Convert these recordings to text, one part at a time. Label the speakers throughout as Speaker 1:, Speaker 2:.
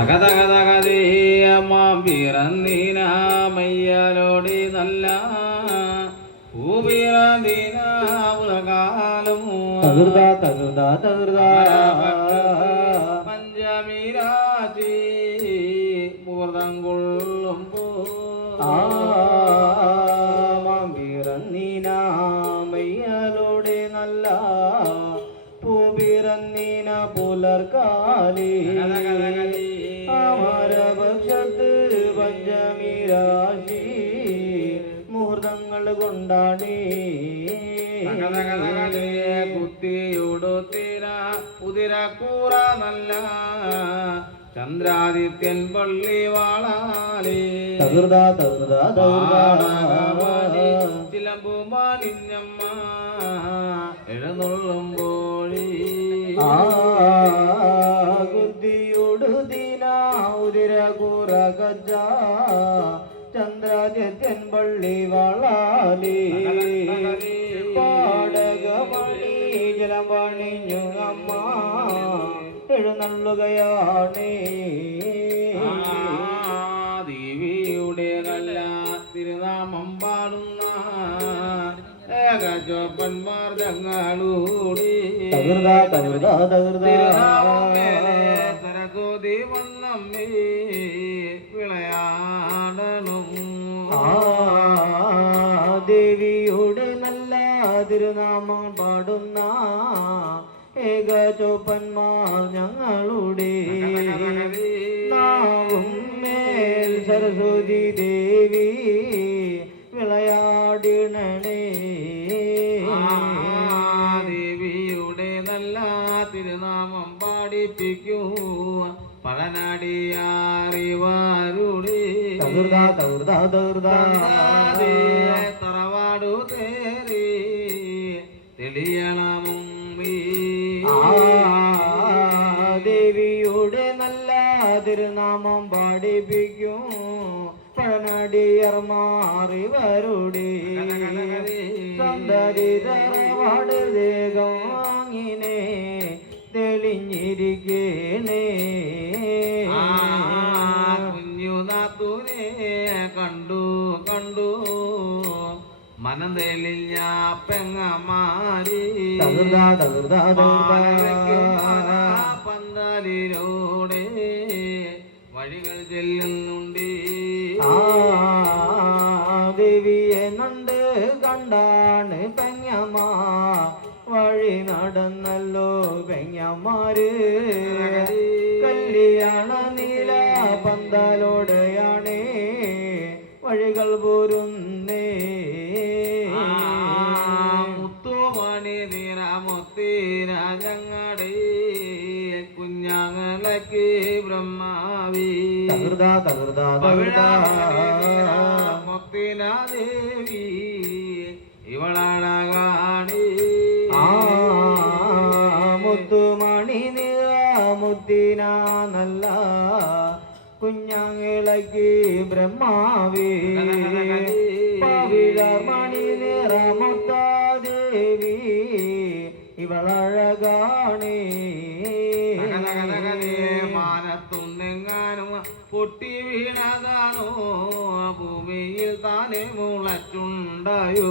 Speaker 1: തകതകതകതേയമ്മാം പിറന്നീനാമയ്യാലോടി നല്ല
Speaker 2: തകൃതാ തകൃതാ തകൃത പൂപിറന്നീന പുലർക്കാലി അമരപക്ഷത്ത് പഞ്ചമി രാശി മുഹൂർത്തങ്ങൾ കൊണ്ടാടി.
Speaker 1: കുത്തിയുടുത്തിര കുതിരക്കൂറ നല്ല ചന്ദ്രാദിത്യൻ പള്ളി വാളാലേ.
Speaker 2: തകൃത തകൃത തകൃത.
Speaker 1: ചിലമ്പുമാനിഞ്ഞമ്മ. എഴുന്നള്ളുമ്പോഴി
Speaker 2: ബുദ്ധിയുടുതിന ഉതിര കൂറ ഗജ ചന്ദ്രാദിത്യൻ പള്ളി വളാലി. പാടകമണി ജലം പണിഞ്ഞു അമ്മ എഴുന്നള്ളുകയാണേ.
Speaker 1: വന്നമ്മേ വിളയാടണം
Speaker 2: ആ ദേവിയുടെ നല്ല തിരുനാമം പാടുന്ന ഏക ചോപ്പന്മാർ ഞങ്ങളുടെ നാവും മേൽ സരസ്വതി ദേവി വിളയാടിണണേ.
Speaker 1: പാടിപ്പിക്കൂ പഴനടിയാറിവാരുടെ തറവാടു തേറി തെളിയണമുമ്പി
Speaker 2: ദേവിയുടെ നല്ല തിരുനാമം പാടിപ്പിക്കും. പഴനാടിയർ മാറി വരുടേ സന്തതി തറവാട് ദേഹം തെളിഞ്ഞിരിക്കണേ
Speaker 1: കുഞ്ഞു നാത്തൂനെ കണ്ടു കണ്ടു. മനം തെളിഞ്ഞ പെങ്ങമാരി.
Speaker 2: തകർദാ തകൃത നടന്നല്ലോ വെങ്ങമാര് കല്യാണ നീല പന്തലോടെയാണ്. വഴികൾ പോരുന്നേ.
Speaker 1: മുത്തുമണി നിറമുത്തീന ഞങ്ങളുടെ കുഞ്ഞാങ്ങളക്ക് ബ്രഹ്മാവി.
Speaker 2: തകൃത തകൃത തകൃത. നിറ മുത്താദേവി ഇവളഴകാണേ
Speaker 1: മാനത്തുന്നെങ്ങാനും പൊട്ടി വീണതാണോ? ഭൂമിയിൽ താനെ മുളച്ചുണ്ടായോ?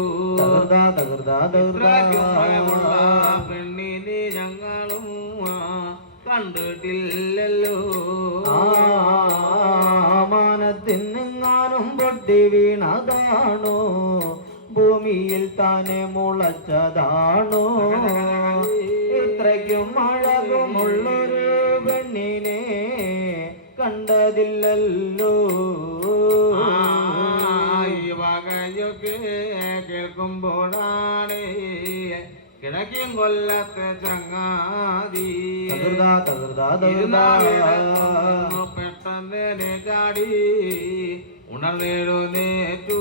Speaker 1: പെണ്ണിനെ ഞങ്ങളും കണ്ടിട്ടില്ലല്ലോ.
Speaker 2: പൊട്ടി വീണതാണോ? ഭൂമിയിൽ താനെ മുളച്ചതാണോ? ഇത്രയ്ക്കും അഴകുമുള്ളൊരു പെണ്ണിനെ കണ്ടതില്ലല്ലോ.
Speaker 1: വകയൊക്കെ കേൾക്കുമ്പോഴാണ് കിഴക്കും കൊല്ലത്തെ ചങ്ങാതി. പെട്ടെന്ന് ചാടി. ഉണർന്നെഴുന്നേറ്റു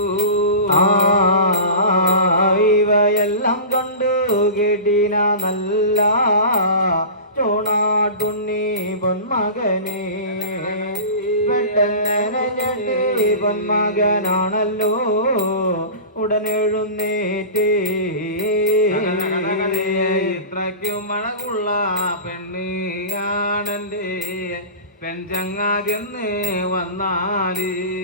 Speaker 2: ആ ഇവയെല്ലാം കണ്ടു കേട്ടിന നല്ല ചോണാട്ടുണ്ണി പൊന്മകനെ. പെട്ടെന്നെ പൊന്മകനാണല്ലോ ഉടനെഴുന്നേറ്റേ.
Speaker 1: ഇത്രയ്ക്കും മഴകുള്ള പെണ്ണിയാണെന്റെ പെൺചങ്ങാതിന്ന് വന്നാൽ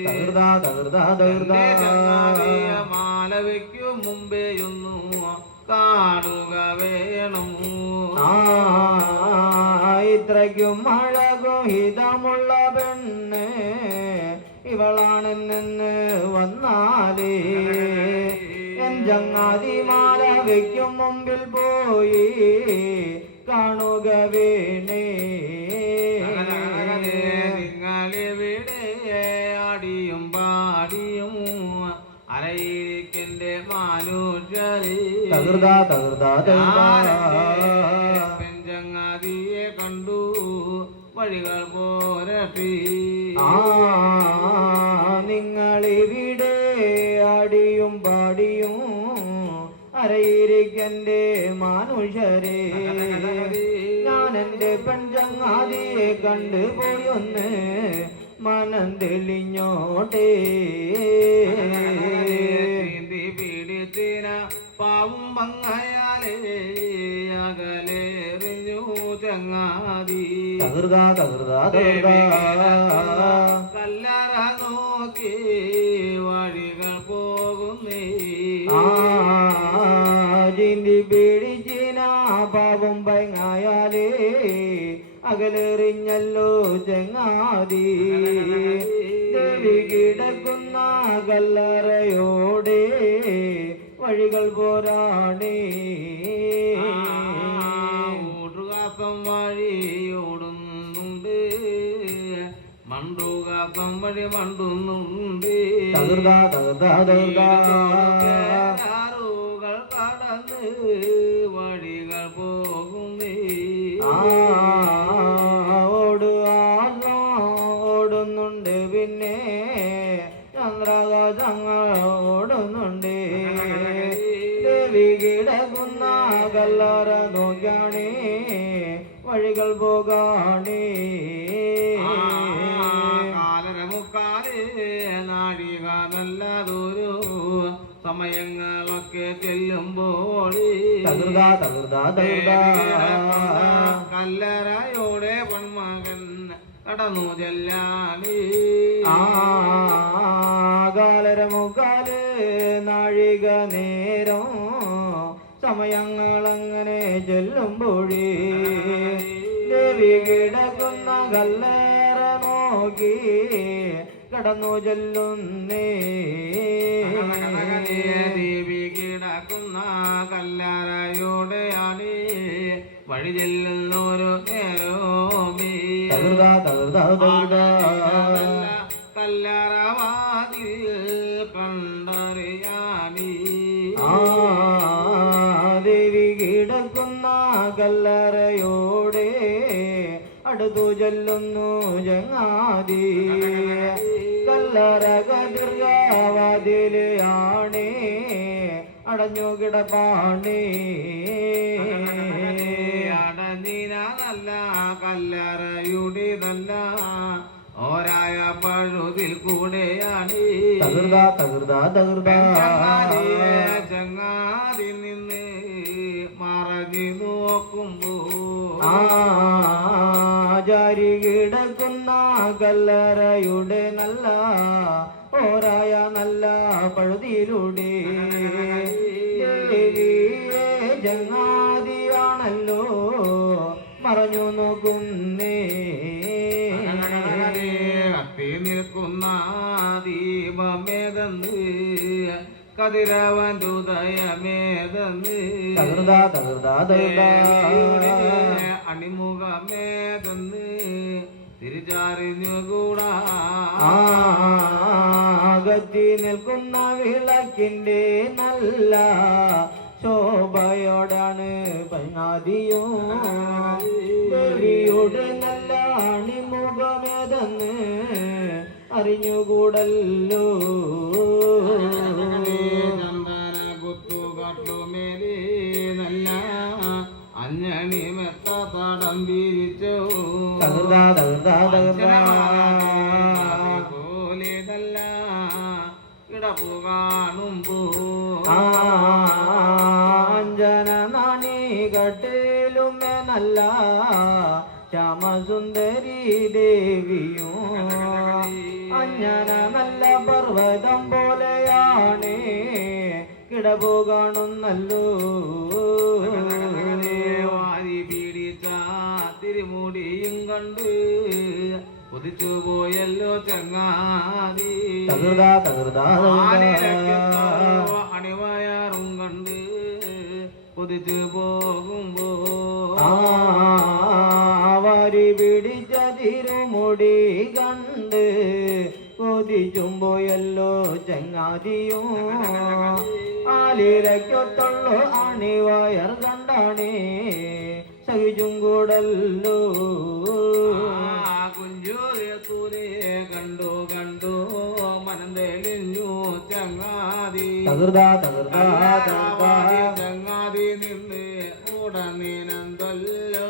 Speaker 2: തകൃത തകൃത
Speaker 1: തന്റെ ചങ്ങാതിയ
Speaker 2: തകൃത
Speaker 1: മാല വയ്ക്കും മുമ്പേയൊന്നു കാണുക വേണം
Speaker 2: ആ ഇത്രയ്ക്കും അഴകും ഹിതമുള്ള പെണ്ണ് ഇവളാണെന്ന് വന്നാലേ എൻ ചങ്ങാതി മാല വയ്ക്കും മുമ്പിൽ പോയി കാണുക വേണേ. തകൃത തകൃത
Speaker 1: പെഞ്ചങ്ങാതിയെ കണ്ടു വഴികൾ പോരട്ടി.
Speaker 2: ആ നിങ്ങളിവിടെ ആടിയും പാടിയും അരയിരിക്കന്റെ മാനുഷരെ. ഞാൻ പെഞ്ചങ്ങാതിയെ പെൺചങ്ങാതിയെ കണ്ടുപോയി മനം തെളിഞ്ഞോട്ടേ
Speaker 1: പാവും അകലേറിഞ്ഞു ചങ്ങാതി കല്ലറ നോക്കി വഴികൾ പോകുന്നേ.
Speaker 2: ആ ചിന്തി പിടിച്ചിന പാവം പങ്ങായാലേ അകലെറിഞ്ഞല്ലോ ചങ്ങാതി. കിടക്കുന്ന കല്ലറയോടെ വഴികൾ പോരാണേ.
Speaker 1: ഊട്ടുകാപ്പം വഴി ഓടുന്നുണ്ട്. മണ്ടുകാപ്പം വഴി മണ്ടുന്നുണ്ട്.
Speaker 2: തകർതാ തകർതാ തകൃത
Speaker 1: വഴികൾ
Speaker 2: പോകാണേ.
Speaker 1: കാലര മുക്കാൽ നാഴിക നല്ലതൊരു സമയങ്ങളൊക്കെ ചെല്ലുമ്പോൾ
Speaker 2: തകൃത
Speaker 1: കല്ലറയോടെ പൊന്മകൻ കടന്നു ചെല്ലാനേ.
Speaker 2: ആ കാലര മുക്കാൽ നാഴിക നേരം സമയങ്ങളങ്ങനെ ചെല്ലുമ്പോഴേ. ദേവി കിടക്കുന്ന കല്ലേറ നോക്കി കടന്നു ചൊല്ലുന്നേ.
Speaker 1: ദേവി കിടക്കുന്ന കല്ലറയോടെയാണ് വഴി ചെല്ലുന്നൊരു നേരോമേ.
Speaker 2: തകൃത തകൃത തകൃത അടുത്തു ചെല്ലുന്നു ചങ്ങാതി. കല്ലറക കതിർകാവാതിൽ ആണേ അടഞ്ഞു കിടപ്പാണേ
Speaker 1: അടനീന നല്ല കല്ലറയുടെ നല്ല ഓരായ പഴുതിൽ കൂടെയാണ്.
Speaker 2: തകൃത തകൃത തകൃത.
Speaker 1: ചങ്ങാതിയെ ചങ്ങാതി നിന്ന് മറഞ്ഞു നോക്കുമ്പോ
Speaker 2: ആചാരി കിടക്കുന്ന കല്ലറയുടെ നല്ല ഓരായ നല്ല പഴുതിയിലൂടെ ജങ്ങാതിയാണല്ലോ മറഞ്ഞു നോക്കുന്നേ.
Speaker 1: കത്തി നിൽക്കുന്ന ദീപമേതെന്ന് കതിരവൻ ഹൃദയമേതെന്ന്
Speaker 2: ആകത്തി നിൽക്കുന്ന വിളക്കിന്റെ നല്ല ശോഭയോടാണ് പൈനാദിയോ ദേവിയുടെ നല്ല അണിമുഖമേതെന്ന് അറിഞ്ഞുകൂടല്ലോ.
Speaker 1: കാണുമ്പോ
Speaker 2: അഞ്ജന നാണി കട്ടിലുമേ നല്ല ശ്യാമസുന്ദരി ദേവിയും അഞ്ജന നല്ല പർവതം പോലെയാണ് കിടപു കാണുന്നല്ലോ
Speaker 1: കണ്ട് കൊതിച്ചു പോയല്ലോ ചങ്ങാതി. അണിവയാറും കണ്ട് കൊതിച്ചു പോകുമ്പോ
Speaker 2: ആവാരി പിടിച്ച തിരുമുടി കണ്ട് കൊതിച്ചുമ്പോയല്ലോ ചങ്ങാതിയും. ആലിലയ്ക്കൊത്തുള്ളു അണിവയർ കണ്ടാണേ. സഹിച്ചും കൂടല്ലോ
Speaker 1: ആ കുഞ്ചൂരെ കണ്ടു കണ്ടു മനം തെളിഞ്ഞു ചങ്ങാതി നിന്ന് ഉടനീനന്തല്ലോ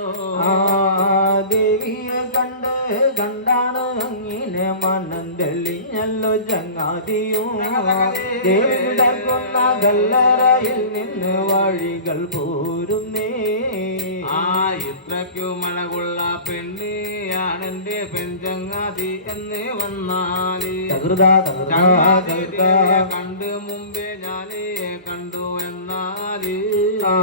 Speaker 2: ദേവിയെ കണ്ട് കണ്ടാണ് അങ്ങിനെ മനം തെളിഞ്ഞല്ലോ ചങ്ങാതിയും ദേവിടക്കുന്ന കല്ലറയിൽ നിന്ന് വഴികൾ പോരുന്നേ.
Speaker 1: ആ ഇത്രയ്ക്കു മഴകൊള്ള പെണ്ണിയാണെന്റെ പെഞ്ചങ്ങാതി എന്ന്
Speaker 2: വന്നാൽ.
Speaker 1: കണ്ട് മുമ്പേ ഞാനേ കണ്ടു എന്നാൽ.
Speaker 2: ആ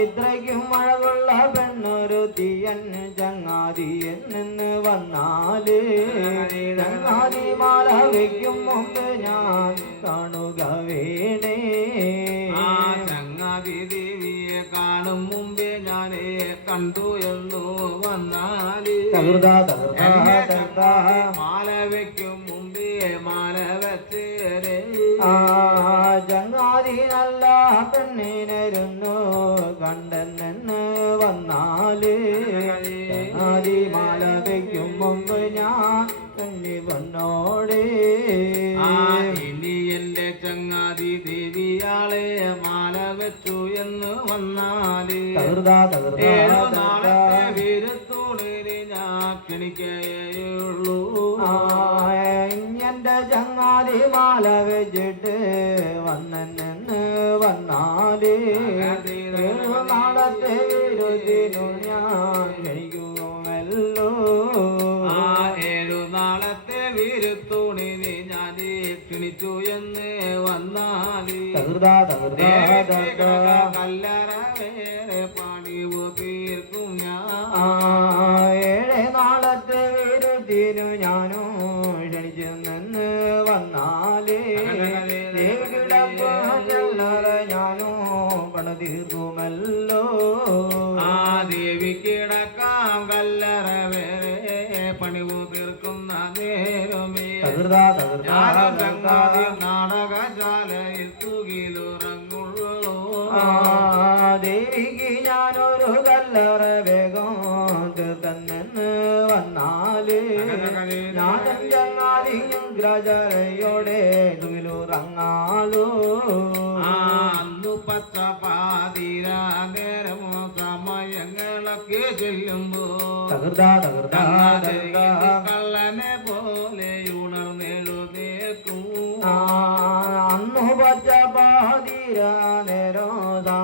Speaker 2: ഇത്രയ്ക്കും മഴകൊള്ള പെണ്ണൊരു തീയൻ ചങ്ങാതി എന്ന് വന്നാൽ. ചങ്ങാതി മാല വയ്ക്കും മുമ്പ് ഞാൻ കാണുക വേണേ.
Speaker 1: കണ്ടു എന്നു വന്നാൽ
Speaker 2: തകൃത തകൃത
Speaker 1: എന്നെ
Speaker 2: തകൃത.
Speaker 1: ചങ്ങാതി മാല വെക്കും മുമ്പേ മാല വെച്ചേരെ.
Speaker 2: ആ ചങ്ങാതി നല്ല പെണ്ണിനരുന്നു കണ്ടെന്ന് വന്നാൽ ചങ്ങാതി മാല വയ്ക്കും മുമ്പ് ഞാൻ പെണ്ണി പൊന്നോടേ
Speaker 1: എന്റെ ചങ്ങാതി മാല
Speaker 2: വെച്ചിട്ട് വന്നെന്ന് വന്നാൽ നാളത്തെ വിരുദിനു ഞാൻ കഴിക്കുമല്ലോ
Speaker 1: ആ ഏഴു നാളത്തെ വീരത്തോണിന് ഞാൻ ക്ഷണിച്ചു എന്ന്
Speaker 2: വന്നാൽ
Speaker 1: കല്ലറ
Speaker 2: പണതീർക്കുമല്ലോ
Speaker 1: ആ ദേവി കിടക്കാം കല്ലറ വേറെ പണിവു തീർക്കുന്ന നേരമേ. നാടകശാലയിൽ തുകിലുറങ്ങുള്ളൂ
Speaker 2: ആ ദേവിക്ക് ഞാനൊരു കല്ലറ വേഗം തീർത്തന്നെന്ന് വന്നാൽ ഞാനും ചങ്ങാതിയും ഗ്രജരയോടെ തുകിലുറങ്ങാലോ
Speaker 1: പച്ച പാതിര നേരമോ സമയങ്ങളൊക്കെ ചൊല്ലുമ്പോ
Speaker 2: തകർത്താ തകൃത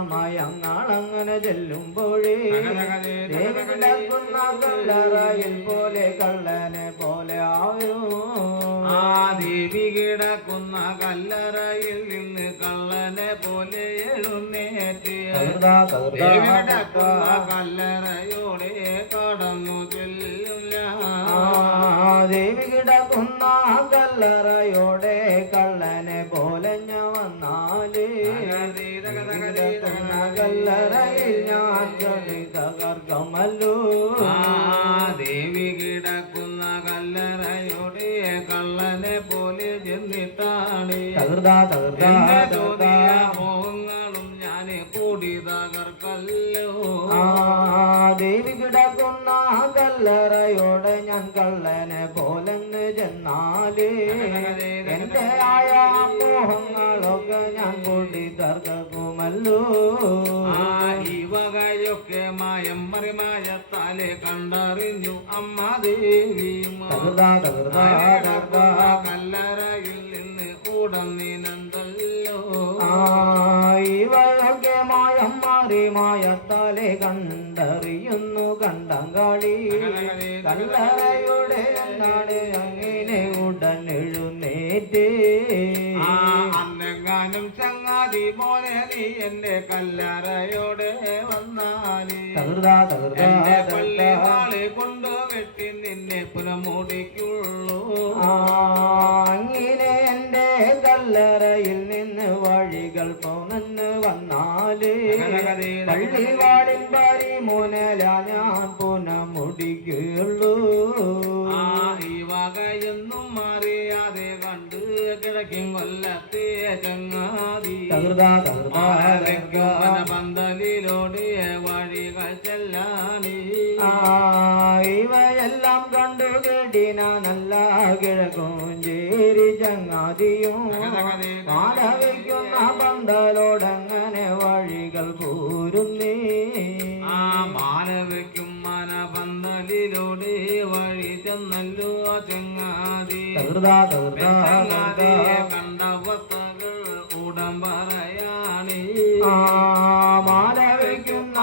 Speaker 2: നേരം അങ്ങാളങ്ങനെ ചെല്ലുമ്പോഴേ ദേവി കല്ലറയിൽ പോലെ കള്ളനെ പോലെ ആയോ
Speaker 1: ആ ദേവി കിടക്കുന്ന കല്ലറയിൽ നിന്ന് കള്ളനെ പോലെ എഴുന്നേറ്റ്. കല്ലറയോടെ കടന്നു ചെല്ലില്ല
Speaker 2: ആ, ദേവി കിടക്കുന്ന കല്ലറയോടെ
Speaker 1: ആ ദേവി കിടക്കുന്ന കല്ലറയോടെ കള്ളനെ പോലെ ചെന്നിട്ടാണ്.
Speaker 2: തകൃത
Speaker 1: എന്റെ
Speaker 2: തകൃത
Speaker 1: മോഹങ്ങളും ഞാൻ കൂടി തകർക്കല്ലോ.
Speaker 2: ആ ദേവി കിടക്കുന്ന കല്ലറയോടെ ഞാൻ കള്ളനെ പോലെന്ന് ചെന്നാൽ എന്റെ ആയ മോഹങ്ങളൊക്കെ ഞാൻ കൂടി തർക്കുമല്ലോ
Speaker 1: ആ ഈ വകയൊക്കെ മായം മറിമായത്താലെ കണ്ടറിഞ്ഞു അമ്മ ദേവിയും. കല്ലറയിൽ നിന്ന് ഉടൻ നിനന്തല്ലോ. ചെന്നല്ലോ
Speaker 2: ആ ഇവയൊക്കെ മായം മാറി മായത്താലെ കണ്ടറിയുന്നു കണ്ടങ്കാളി. കല്ലറയുടെ എന്നാണ് അങ്ങനെ ഉടൻ
Speaker 1: അന്നെങ്ങാനും ചങ്ങാതി മോനെ നീ എന്റെ കല്ലറയോടെ വന്നാലേ. എന്റെ
Speaker 2: പള്ളി
Speaker 1: പള്ളിവാളെ കൊണ്ടു വെട്ടി നിന്നെ പുനമൂടിക്കുള്ളൂ
Speaker 2: അങ്ങനെ എന്റെ കല്ലറയിൽ നിന്ന് വഴികൾ പോന്നെന്ന് വന്നാൽ പള്ളിവാടിൻ പരിമൂനല ഞാൻ പുനമുടിക്കുള്ളൂ.
Speaker 1: ചെന്നല്ലോ ചെങ്ങാതി ചെങ്ങാതിയെ. കണ്ട വസ്തകൾ ഉടൻ പറയാണി.
Speaker 2: മാലവയ്ക്കുന്ന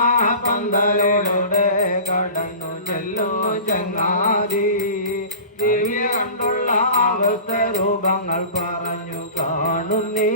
Speaker 2: പന്തലോടെ കടന്നു ചെല്ലുന്നു ചങ്ങാതി. ദേവിയെ കണ്ടുള്ള അവസ്ഥ രൂപങ്ങൾ പറഞ്ഞു കാണുന്നേ